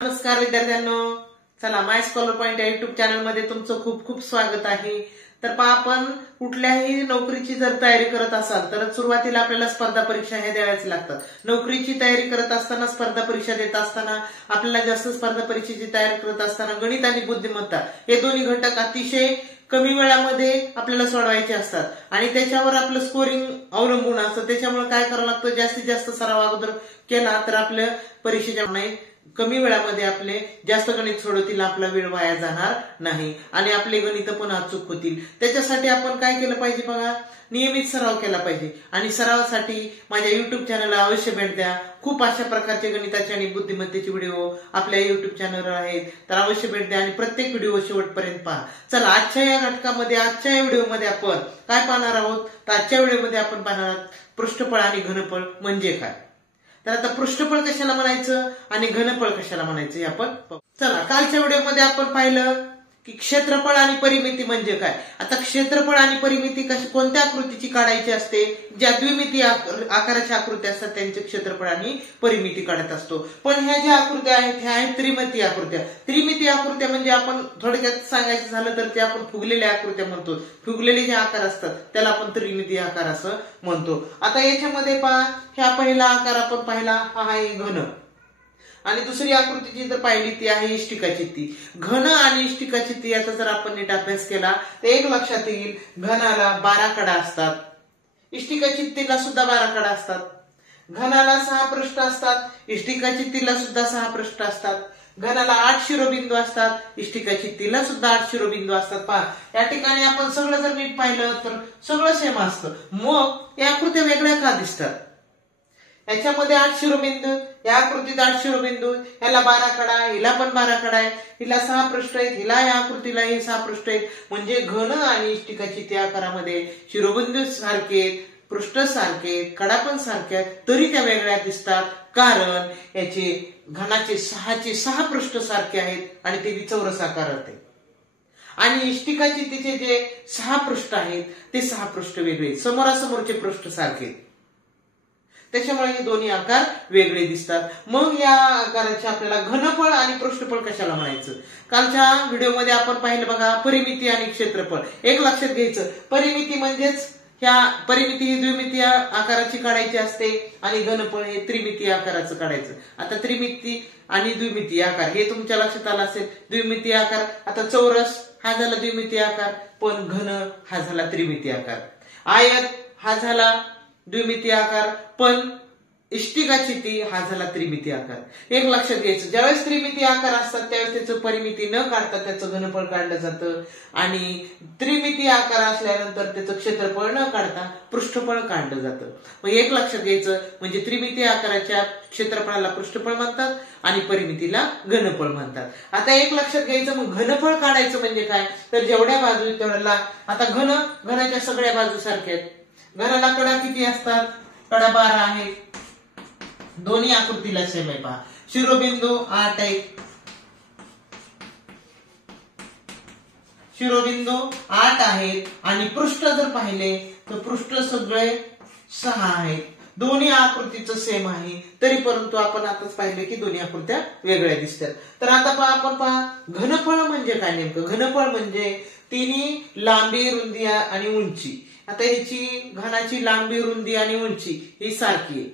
नमस्कार विद्यार्थ्यांनो, चला माय स्कॉलर पॉइंट या युट्यूब चॅनल मध्ये तुमचं खूप खूप स्वागत आहे। तर पहा, आपण कुठल्याही नोकरीची जर तयारी करत असाल तर सुरुवातीला आपल्याला स्पर्धा परीक्षा हे द्याव्याच लागतात। नोकरीची तयारी करत असताना, स्पर्धा परीक्षा देत असताना आपल्याला जास्त स्पर्धा परीक्षेची तयारी करत असताना गणित आणि बुद्धिमत्ता हे दोन्ही घटक अतिशय कमी वेळामध्ये आपल्याला सोडवायचे असतात आणि त्याच्यावर आपलं स्कोरिंग अवलंबून असतं। त्याच्यामुळे काय करावं लागतं, जास्तीत जास्त सराव अगोदर केला तर आपल्या परीक्षेच्या कमी वेळामध्ये आपले जास्त गणित सोडवतील, आपला वेळ वाया जाणार नाही आणि आपले गणित पण अचूक होतील। त्याच्यासाठी आपण काय केलं पाहिजे बघा, नियमित सराव केला पाहिजे आणि सरावासाठी माझ्या युट्यूब चॅनलला अवश्य भेट द्या। खूप अशा प्रकारचे गणिताचे आणि बुद्धिमत्तेचे व्हिडिओ आपल्या युट्यूब चॅनलवर आहेत, तर अवश्य भेट द्या आणि प्रत्येक व्हिडिओ शेवटपर्यंत पहा। चला, आजच्या या घटकामध्ये, आजच्या या व्हिडिओमध्ये आपण काय पाहणार आहोत, तर आजच्या व्हिडिओमध्ये आपण पाहणार आहोत पृष्ठफळ आणि घनफळ म्हणजे काय। तर आता पृष्ठफळ कशाला म्हणायचं आणि घनफळ कशाला म्हणायचं हे आपण पाहू। चला, कालच्या व्हिडिओमध्ये आपण पाहिलं की क्षेत्रफळ आणि परिमिती म्हणजे काय। आता क्षेत्रफळ आणि परिमिती कोणत्या आकृतीची काढायची असते, ज्या द्विमितीय आकाराच्या आकृत्या असतात त्यांचे क्षेत्रफळ आणि परिमिती काढत असतो। पण ह्या ज्या आकृत्या आहेत ह्या आहेत त्रिमितीय आकृत्या। त्रिमितीय आकृत्या म्हणजे आपण थोडक्यात सांगायचं झालं तर ते आपण फुगलेल्या आकृत्या म्हणतो। फुगलेले जे आकार असतात त्याला आपण त्रिमितीय आकार असं म्हणतो। आता याच्यामध्ये पहा, ह्या पहिला आकार आपण पाहिला, हा आहे घन, आणि दुसरी आकृतीची जर पाहिली ती आहे इष्टिकाचित्ती। घन आणि इष्टिकाचित्ती याचा जर आपण नीट अभ्यास केला तर एक लक्षात येईल, घनाला 12 कडा असतात, इष्टिकाचित्तीला सुद्धा 12 कडा असतात। घनाला 6 पृष्ठ असतात, इष्टिकाचित्तीला सुद्धा 6 पृष्ठ असतात। घनाला 8 शिरोबिंदू असतात, इष्टिकाचित्तीला सुद्धा 8 शिरोबिंदू असतात। पहा, या ठिकाणी आपण सगळं जर नीट पाहिलं तर सगळं सेम असतं, मग या आकृत्या वेगळ्या का दिसतात। याच्यामध्ये 8 शिरोबिंदू, या आकृतीत 8 शिरोबिंदू, ह्याला 12 कडा, हिला पण 12 कडा आहे, हिला 6 पृष्ठ आहेत, हिला या आकृतीला हे 6 पृष्ठ आहेत। म्हणजे घन आणि इष्टिकाचित्ती आकारामध्ये शिरोबिंदू सारखे, पृष्ठ सारखे, कडा पण सारख्या, तरी त्या वेगळ्या दिसतात, कारण याचे घनाचे 6 पृष्ठ सारखे आहेत आणि ते चौरस आकारात आहे, आणि इष्टिकाचित्तीचे जे 6 पृष्ठ आहेत ते 6 पृष्ठ वेगळे, समोरासमोरचे पृष्ठ सारखे, त्याच्यामुळे हे दोन्ही आकार वेगळे दिसतात। मग या आकाराचे आपल्याला घनफळ आणि पृष्ठफळ कशाला म्हणायचं। कालच्या व्हिडिओमध्ये आपण पाहिलं बघा, परिमिती आणि क्षेत्रफळ। एक लक्षात घ्यायचं, परिमिती म्हणजेच परिमिती ही द्विमितीय आकाराची काढायची असते आणि घनफळ हे त्रिमितीय आकाराचं काढायचं। आता त्रिमिती आणि द्विमितीय आकार हे तुमच्या लक्षात आलं असेल। द्विमितीय आकार, आता चौरस हा झाला द्विमितीय आकार, पण घन हा झाला त्रिमितीय आकार। आयत हा झाला द्विमितीय आकार, पण इष्टिकाचित्ती हा झाला त्रिमितीय आकार। एक लक्षात घ्यायचं, ज्यावेळेस त्रिमितीय आकार असतात त्यावेळेस त्याचं परिमिती न काढता त्याचं घनफळ काढलं जातं, आणि त्रिमितीय आकार असल्यानंतर त्याचं क्षेत्रफळ न काढता पृष्ठफळ काढलं जातं। मग एक लक्षात घ्यायचं, म्हणजे त्रिमितीय आकाराच्या क्षेत्रफळाला पृष्ठफळ म्हणतात आणि परिमितीला घनफळ म्हणतात। आता एक लक्षात घ्यायचं, मग घनफळ काढायचं म्हणजे काय, तर जेवढ्या बाजू तेवढ्याला, आता घनाच्या सगळ्या बाजू सारख्या आहेत। घनाला कडा किती असतात, कडा 12 आहे, दोन्ही आकृतीला सेम आहे। पहा, शिरोबिंदू 8 आहे, शिरोबिंदू 8 आहेत, आणि पृष्ठ जर पाहिले तर पृष्ठ सगळे 6 आहेत। दोन्ही आकृतीचं सेम आहे, तरी परंतु आपण आताच पाहिले की दोन्ही आकृत्या वेगळ्या दिसतात। तर आता आपण पहा, घनफळ म्हणजे काय नेमकं। घनफळ म्हणजे तिन्ही लांबी, रुंदी आणि उंची। आता ह्याची घनाची लांबी, रुंदी आणि उंची ही सारखी आहे,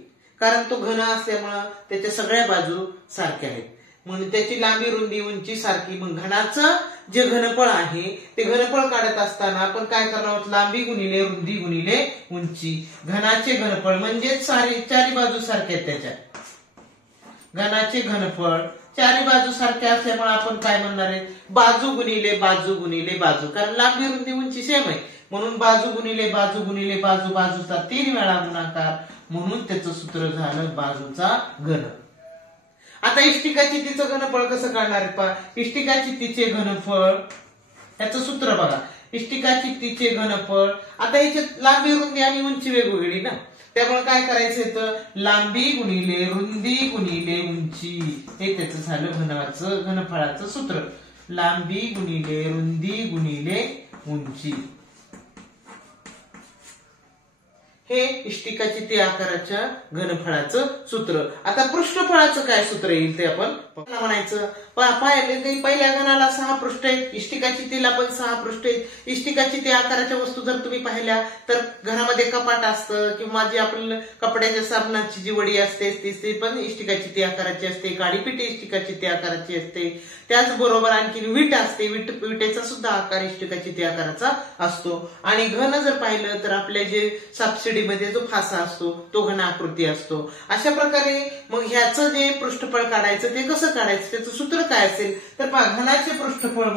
कारण तो घन असल्यामुळं त्याच्या सगळ्या बाजू सारख्या आहेत, म्हणून त्याची लांबी, रुंदी, उंची सारखी। मग घनाचं जे घनफळ आहे ते घनफळ काढत असताना आपण काय करणार आहोत, लांबी गुणिले रुंदी गुणिले उंची। घनाचे घनफळ म्हणजे चारी बाजू सारख्या आहेत, त्याच्या घनाचे घनफळ चारी बाजू सारख्या असल्यामुळे आपण काय म्हणणार आहे, बाजू गुणिले बाजू गुणिले बाजू, कारण लांबी, रुंदी, उंची सेम आहे, म्हणून बाजू गुणिले बाजू गुणिले बाजू, बाजूचा 3 वेळा गुणाकार, म्हणून त्याचं सूत्र झालं बाजूचा घन। आता इष्टिकाचित्तीचं घनफळ कसं काढणार आहे पहा, इष्टिकाचित्तीचे घनफळ त्याचं सूत्र बघा, इष्टिकाचित्तीचे घनफळ। आता ह्याच्यात लांबी, रुंदी आणि उंची वेगवेगळी ना, त्यामुळे काय करायचं तर लांबी गुणिले रुंदी गुणिले उंची, हे त्याचं झालं घनफळाचं सूत्र, लांबी गुणिले रुंदी गुणिले उंची। हे इष्टिकाची ती आकाराच्या घनफळाचं सूत्र. आता पृष्ठफळाचं काय सूत्र येईल ते आपण म्हणायचं. पहिल्या घनाला 6 पृष्ठ आहेत, इष्टिकाची तीला पण 6 पृष्ठ आहेत. इष्टिकाची ती आकाराच्या वस्तू जर तुम्ही पाहिल्या तर घरामध्ये कपाट असतं किंवा जी आपल्याला कपड्याच्या साबणाची जी वडी असते ती पण इष्टिकाची ती आकाराची असते. काडीपिटी इष्टिकाची ती आकाराची असते. त्याचबरोबर आणखी विट असते, विटेचा सुद्धा आकार इष्टिकाची ती आकाराचा असतो. आणि घन जर पाहिलं तर आपल्या जे सबसिडीमध्ये जो फासा असतो तो घन आकृती असतो. अशा प्रकारे मग ह्याचं जे पृष्ठफळ काढायचं ते कसं काढायचं, त्याचं सूत्र काय असेल तर पहा, घनाचे पृष्ठफळ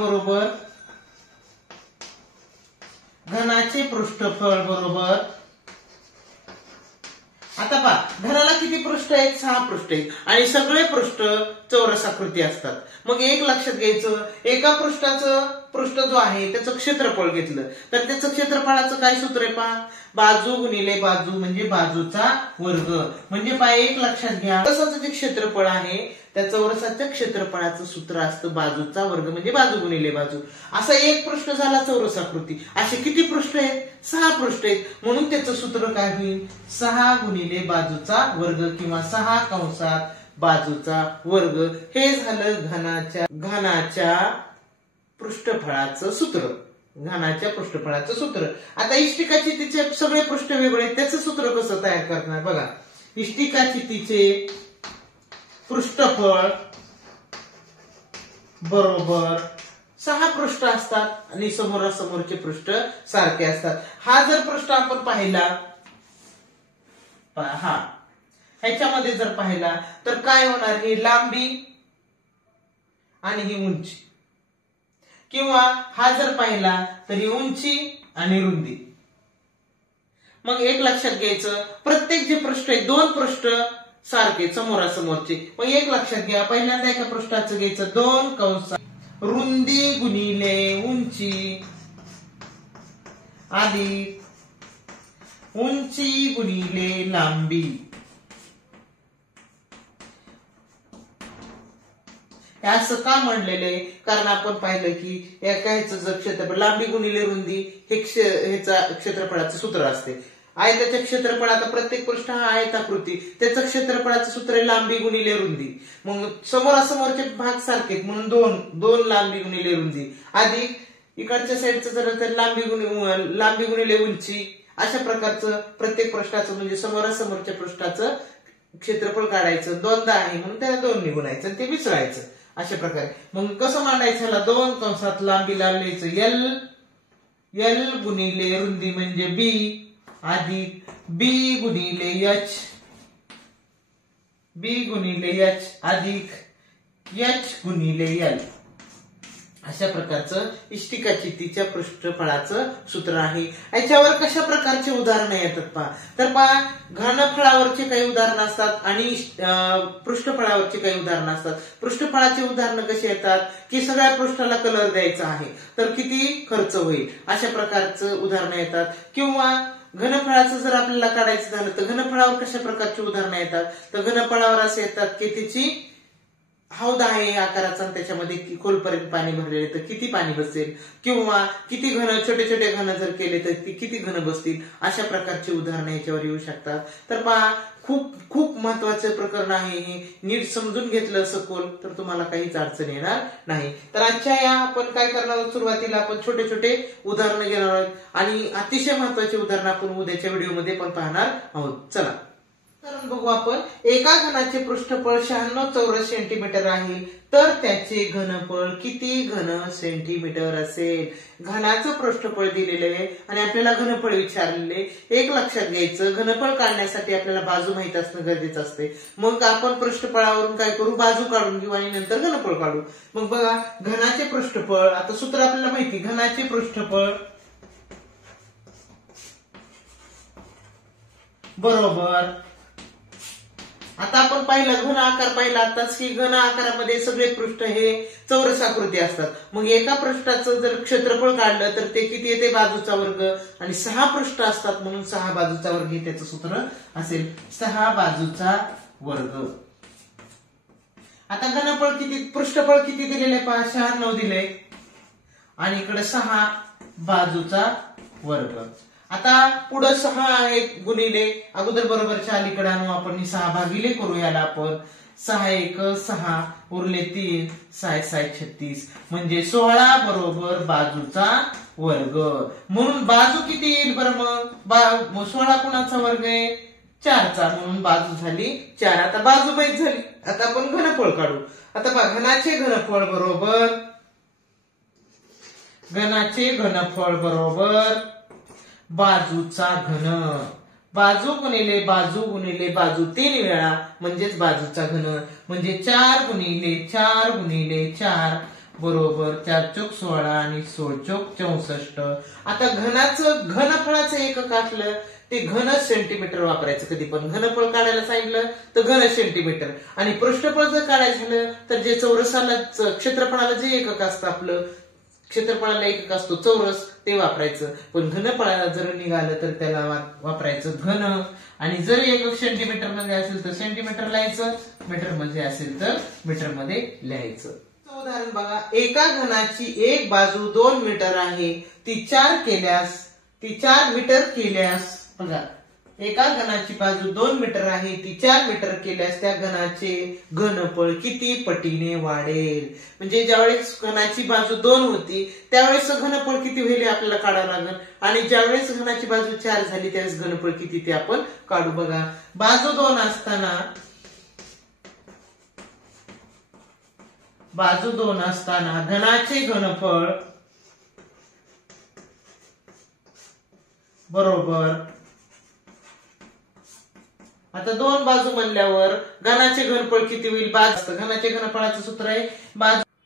बरोबर आता पहा, घनाला किती पृष्ठ आहेत, 6 पृष्ठ आहेत आणि सगळे पृष्ठ चौरस आकृती असतात. मग एक लक्षात घ्यायचं, एका पृष्ठाचं पृष्ठ जो आहे त्याचं क्षेत्रफळ घेतलं तर त्याचं क्षेत्रफळाचं काय सूत्र आहे पहा, बाजू गुणिले बाजू म्हणजे बाजूचा वर्ग. म्हणजे पहा, एक लक्षात घ्या, चौरसाचं जे क्षेत्रफळ आहे त्या चौरसाच्या क्षेत्रफळाचं सूत्र असतं बाजूचा वर्ग म्हणजे बाजू गुणिले बाजू. असं एक पृष्ठ झाला चौरस आकृती. असे किती पृष्ठ आहेत, 6 पृष्ठ आहेत. म्हणून त्याचं सूत्र काय होईल, 6 गुणिले बाजूचा वर्ग किंवा 6 कंसात बाजूचा वर्ग. हे झालं घनाच्या पृष्ठफळाचं सूत्र. घनाच्या पृष्ठफळाचं सूत्र. आता इष्टिकाची तिचे सगळे पृष्ठ वेगळे आहेत, त्याचं सूत्र कसं तयार करणार बघा. इष्टिकाची तिचे पृष्ठफळ बरोबर 6 पृष्ठ असतात आणि समोरासमोरचे पृष्ठ सारखे असतात. हा जर पृष्ठ आपण पाहिला, हा ह्याच्यामध्ये जर पाहिला तर काय होणार, ही लांबी आणि ही उंची, किंवा हा जर पाहिला तर ही उंची आणि रुंदी. मग एक लक्षात घ्यायचं, प्रत्येक जे पृष्ठ आहे 2 पृष्ठ सारखे समोरासमोरचे. मग एक लक्षात घ्या, पहिल्यांदा एका पृष्ठाचं घ्यायचं 2 कंसात रुंदी गुणिले उंची अधिक उंची गुणिले लांबी. असं का म्हणलेलं आहे, कारण आपण पाहिलं की एका ह्याचं जर क्षेत्रफळ लांबी गुणिले रुंदी हे ह्याचा क्षेत्रफळाचं सूत्र असते. आयताच्या क्षेत्रफळ, आता प्रत्येक पृष्ठ हा आयताकृती, त्याचं क्षेत्रफळाचं सूत्र आहे लांबी गुणिले रुंदी. मग समोरासमोरचे भाग सारखे म्हणून 2 लांबी गुणिले रुंदी अधिक इकडच्या साईडचं जर लांबी गुणिले उंची. अशा प्रकारचं प्रत्येक पृष्ठाचं म्हणजे समोरासमोरच्या पृष्ठाचं क्षेत्रफळ काढायचं. 2दा आहे म्हणून त्याला 2 ने गुणायचं आणि ते विसरायचं. अशा प्रकारे मग कसं मांडायचं, ह्याला 2 कंसात लांबीला लिहायचं L गुणिले रुंदी म्हणजे B अधिक B गुणिले H अधिक H गुणिले L. अशा प्रकारचं इष्टिकाची तिच्या पृष्ठफळाचं सूत्र आहे. याच्यावर कशा प्रकारचे उदाहरणं येतात पहा, तर पहा, घनफळावरचे काही उदाहरणं असतात आणि पृष्ठफळावरची काही उदाहरणं असतात. पृष्ठफळाचे उदाहरणं कसे येतात की सगळ्या पृष्ठाला कलर द्यायचा आहे तर किती खर्च होईल, अशा प्रकारचं उदाहरणं येतात. किंवा घनफळाचं जर आपल्याला काढायचं झालं तर घनफळावर कशा प्रकारची उदाहरणं येतात, तर घनफळावर असे येतात की तिची हौद आहे आकाराचा आणि त्याच्यामध्ये खोलपर्यंत पाणी भरलेले तर किती पाणी बसेल, किंवा किती घन छोटे छोटे घन जर केले तर किती घन बसतील. अशा प्रकारची उदाहरणं याच्यावर येऊ शकतात. तर पहा, खूप खूप महत्वाचं प्रकरण आहे हे. नीट समजून घेतलं सखोल तर तुम्हाला काहीच अडचण येणार नाही. तर आजच्या या आपण काय करणार आहोत, सुरुवातीला आपण छोटे छोटे उदाहरणं घेणार आहोत आणि अतिशय महत्वाचे उदाहरण आपण उद्याच्या व्हिडिओमध्ये पण पाहणार आहोत. चला बघू आपण. एका घनाचे पृष्ठफळ 96 चौरस सेंटीमीटर आहे तर त्याचे घनफळ किती घन सेंटीमीटर असेल. घनाचं पृष्ठफळ दिलेलं आहे आणि आपल्याला घनफळ विचारलेले. एक लक्षात घ्यायचं, घनफळ काढण्यासाठी आपल्याला बाजू माहित असणं गरजेचं असते. मग आपण पृष्ठफळावरून काय करू, बाजू काढून घेऊ आणि नंतर घनफळ काढू. मग बघा, घनाचे पृष्ठफळ, आता सूत्र आपल्याला माहिती, घनाचे पृष्ठफळ बरोबर, आता आपण पाहिलं घन आकार पाहिला आताच की घन आकारामध्ये सगळे पृष्ठ हे चौरस आकृती असतात. मग एका पृष्ठाचं जर क्षेत्रफळ काढलं तर ते किती येते, बाजूचा वर्ग. आणि 6 पृष्ठ असतात म्हणून 6 बाजूचा वर्ग हे त्याचं सूत्र असेल, 6 बाजूचा वर्ग. आता घनफळ किती, पृष्ठफळ किती दिलेले पहा, 96 दिले आणि इकडे 6 बाजूचा वर्ग. आता पुढे 6 आहेत गुणिले अगोदर बरोबरच्या अलीकडे आणू आपण 6 भागिले करू याला आपण 6 एक 6 उरले 3 6 6 36 म्हणजे 16 बरोबर बाजूचा वर्ग म्हणून बाजू किती येईल बरं मग 16 कुणाचा वर्ग आहे 4 चा म्हणून बाजू झाली 4 आता बाजू माहित झाली आता आपण घनफळ काढू आता पहा घनाचे घनफळ बरोबर बाजूचा घन बाजू गुणिले बाजू 3 वेळा म्हणजेच बाजूचा घन म्हणजे 4 गुणिले 4 बरोबर 4 चौक 16 आणि 16 चौक 64 आता घनफळाचं एकक असलं ते घन सेंटीमीटर वापरायचं कधी पण घनफळ काढायला सांगितलं तर घन सेंटीमीटर आणि पृष्ठफळ जर काढायचं झालं तर जे चौरसाला क्षेत्रफळाला जे एकक असतं आपलं क्षेत्रफळाला एकक असतो चौरस ते वापरायचं पण घनफळाला जर निघालं तर त्याला वापरायचं घन आणि जर एकक सेंटीमीटर मध्ये असेल तर सेंटीमीटर लिहायचं मीटर मध्ये असेल तर मीटर मध्ये लिहायचं उदाहरण बघा एका घनाची एक बाजू 2 मीटर आहे ती 4 मीटर केल्यास बघा एका घनाची बाजू 2 मीटर आहे ती 4 मीटर केल्यास त्या घनाचे घनफळ किती पटीने वाढेल म्हणजे ज्यावेळेस घनाची बाजू 2 होती त्यावेळेस घनफळ किती होईल आपल्याला काढावं लागेल आणि ज्यावेळेस घनाची बाजू 4 झाली त्यावेळेस घनफळ किती ते आपण काढू बघा बाजू 2 असताना घनाचे घनफळ बरोबर आता 2 बाजू म्हणल्यावर घनाचे घनफळ किती होईल घनाचे घनफळाचं सूत्र आहे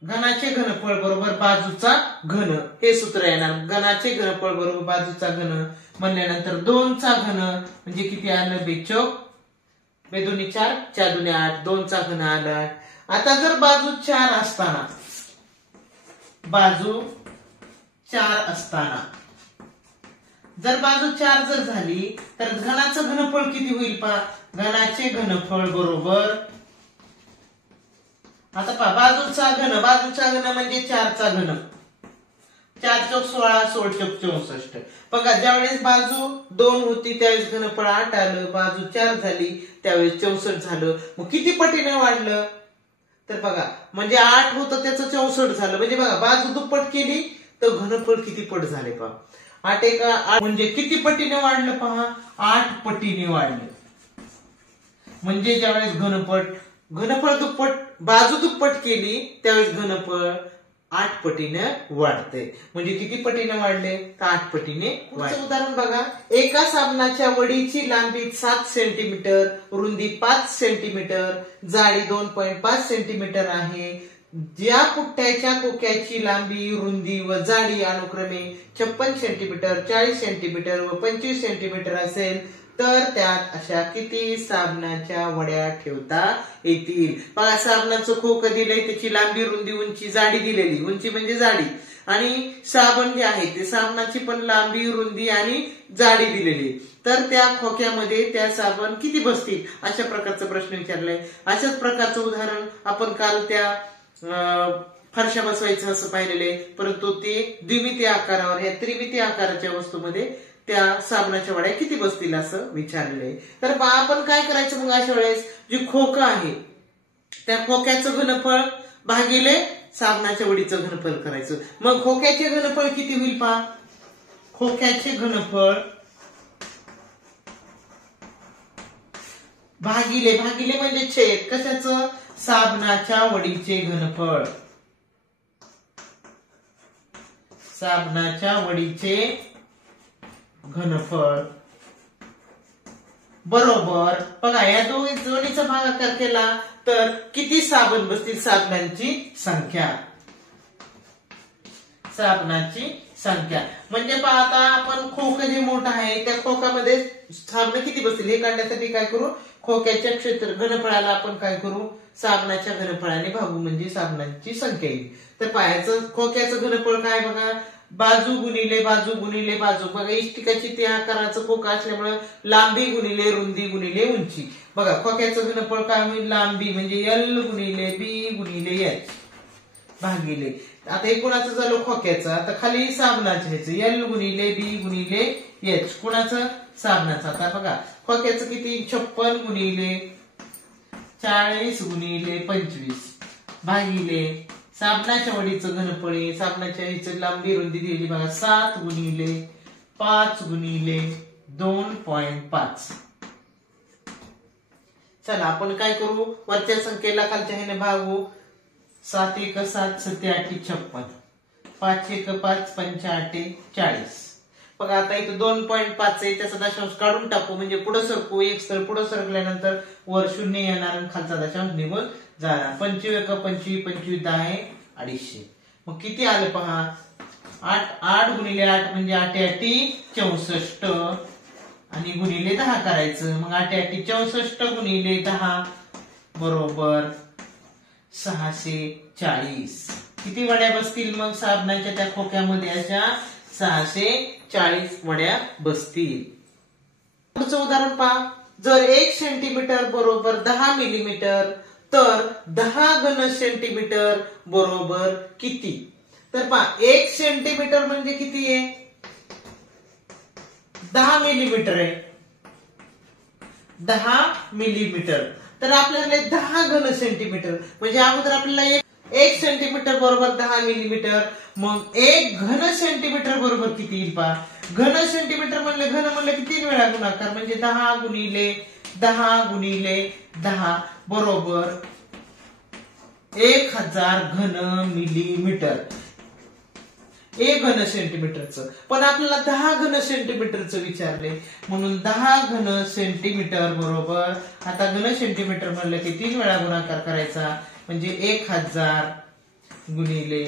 घनाचे घनफळ बरोबर बाजूचा घन हे सूत्र येणार घनाचे घनफळ बरोबर बाजूचा घन म्हणल्यानंतर 2 चा घन म्हणजे किती आलं 2 चौक 2 दुनी 4 4 दुनी 8 2 चा घन आला आता जर बाजू 4 असताना जर बाजू 4 जर झाली तर घनाचं घनफळ किती होईल पहा घनाचे घनफळ बरोबर आता पहा बाजूचा घन म्हणजे 4 चा घन 4 चौक 16 16 चौक 64 बघा ज्यावेळेस बाजू 2 होती त्यावेळेस घनफळ 8 आलं बाजू 4 झाली त्यावेळेस 64 झालं मग किती पटीने वाढलं तर बघा म्हणजे 8 होतं त्याचं 64 झालं म्हणजे बघा बाजू दुप्पट केली तर घनफळ किती पट झाले पहा 8 एका 8 म्हणजे किती पटीने वाढलं पहा 8 पटीने वाढलं म्हणजे ज्यावेळेस घनफळ दुप्पट बाजू दुप्पट केली त्यावेळेस घनफळ 8 पटीने वाढते म्हणजे किती पटीने वाढले तर 8 पटीने वाढले उदाहरण बघा एका साबणाच्या वडीची लांबी 7 सेंटीमीटर रुंदी 5 सेंटीमीटर जाडी 2.5 सेंटीमीटर आहे ज्या पुट्ट्याच्या खोक्याची लांबी रुंदी व जाडी अनुक्रमे 56 सेंटीमीटर 40 सेंटीमीटर व 25 सेंटीमीटर असेल तर त्यात अशा किती साबणाच्या वड्या ठेवता येतील बघा साबणाचं खोकं दिलंय त्याची लांबी रुंदी उंची जाडी दिलेली उंची म्हणजे जाडी आणि साबण जे आहे ते साबणाची पण लांबी रुंदी आणि जाडी दिलेली तर त्या खोक्यामध्ये त्या साबण किती बसतील अशा प्रकारचा प्रश्न विचारलाय अशाच प्रकारचं उदाहरण आपण काल त्या फरशा बसवायचं असं पाहिलेले परंतु ते द्विमितीय आकारावर या त्रिमितीय आकाराच्या वस्तूमध्ये त्या साबणाच्या वड्या किती बसतील असं विचारलंय तर आपण काय करायचं मग अशा वेळेस जी खोकं आहे त्या खोक्याचं घनफळ भागिले साबणाच्या वडीचं घनफळ करायचं मग खोक्याचे घनफळ किती होईल पहा खोक्याचे घनफळ भागिले म्हणजे छेद कशाचं साबणाच्या वडीचे घनफळ साबणाच्या वडीचे घनफळ बरोबर बघा या दोन्हीचा भागाकार केला तर किती साबण बसतील साबणांची संख्या म्हणजे पहा आता आपण खोकं जे मोठं आहे त्या खोकामध्ये साबण किती बसतील हे काढण्यासाठी काय करू खोक्याच्या घनफळाला आपण काय करू साबणाच्या घनफळाने भागू म्हणजे साबणांची संख्या येईल तर पायाचं खोक्याचं घनफळ काय बघा बाजू गुणिले बाजू बघा इष्टिकाची त्या आकाराचं खोका असल्यामुळे लांबी गुणिले रुंदी गुणिले उंची बघा खोक्याचं घनफळ काय होईल लांबी म्हणजे एल गुणिले बी गुणिले एच भागिले आता एकूणाचं झालं खोक्याचं आता खाली साबणाचं ह्याचं एल गुणिले बी गुणिले एच कुणाचं साबणाचं. आता बघा खोक्याचं किती 56 गुणिले 40 गुणिले 25 भागिले साबणाच्या वडीचं घनफळ साबणाच्या ह्याची लांबी रुंदी दिली बघा 7 गुणिले 5 गुणिले 2.5. चला आपण काय करू वरच्या संख्येला खालच्या ह्याने भागू. 7 1 7 7 8 56 5 1 5 5 8 40. बघा आता इथं 2.5 आहे त्याचा दशांश काढून टाकू म्हणजे पुढे सरकू. एक सर पुढे सरकल्यानंतर वर 0 येणार आणि खालचा दशांश निघून जाणार. 25 1 25 25 10 250. मग किती आलं पहा 8 गुणिले 8 म्हणजे 8 8 64 आणि गुणिले 10 करायचं. मग 8 8 64 गुणिले 10 बरोबर 640. किती वड्या बसतील मग साबणाच्या त्या खोक्यामध्ये अशा 640 वड्या बसतील. पुढचं उदाहरण पहा. जर 1 सेंटीमीटर बरोबर 10 मिलीमीटर तर 10 घन सेंटीमीटर बरोबर किती. तर पहा 1 सेंटीमीटर म्हणजे किती आहे 10 मिलीमीटर आहे. 10 मिलीमीटर तर आपल्याला 10 घन सेंटीमीटर म्हणजे अगोदर आपल्याला 1 सेंटीमीटर बरोबर 10 मिलीमीटर. मग 1 घन सेंटीमीटर बरोबर किती येईल पहा. घन सेंटीमीटर म्हणले घन म्हणले की 3 वेळा गुणाकार म्हणजे 10 गुणिले 10 गुणिले 10 बरोबर 1000 घन मिलीमीटर. 1 घन सेंटीमीटरचं पण आपल्याला 10 घन सेंटीमीटरचं विचारले म्हणून 10 घन सेंटीमीटर बरोबर आता घन सेंटीमीटर म्हणलं की 3 वेळा गुणाकार करायचा म्हणजे 1000 गुणिले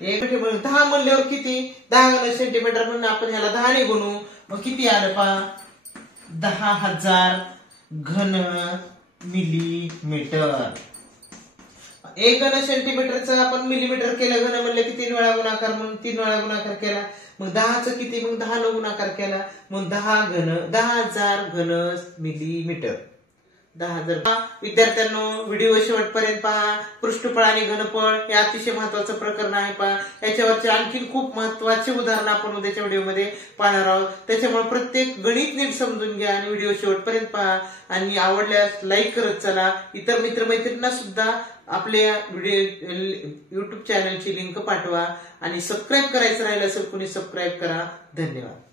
10 म्हणल्यावर किती 10 घन सेंटीमीटर म्हणून आपण ह्याला 10 ने गुणू. मग किती आलं पहा 10,000 घन मिलीमीटर. 1 घन सेंटीमीटरचं आपण मिलीमीटर केलं घन म्हणलं की 3 वेळा गुणाकार म्हणून 3 वेळा गुणाकार केला. मग 10चं किती मग 10 न गुणाकार केला मग 10,000 घन मिलीमीटर. 10,000. विद्यार्थ्यांनो व्हिडिओ शेवटपर्यंत पहा. पृष्ठफळ आणि घनफळ हे अतिशय महत्वाचं प्रकरण आहे पहा. याच्यावरचे आणखी खूप महत्वाचे उदाहरण आपण उद्याच्या व्हिडिओमध्ये पाहणार आहोत. त्याच्यामुळे प्रत्येक गणित नीट समजून घ्या आणि व्हिडिओ शेवटपर्यंत पहा आणि आवडल्यास लाईक करत चला. इतर मित्रमैत्रिणींना सुद्धा आपल्या व्हिडिओ युट्यूब चॅनलची लिंक पाठवा आणि सबस्क्राईब करायचं राहिलं असेल कोणी सबस्क्राईब करा. धन्यवाद.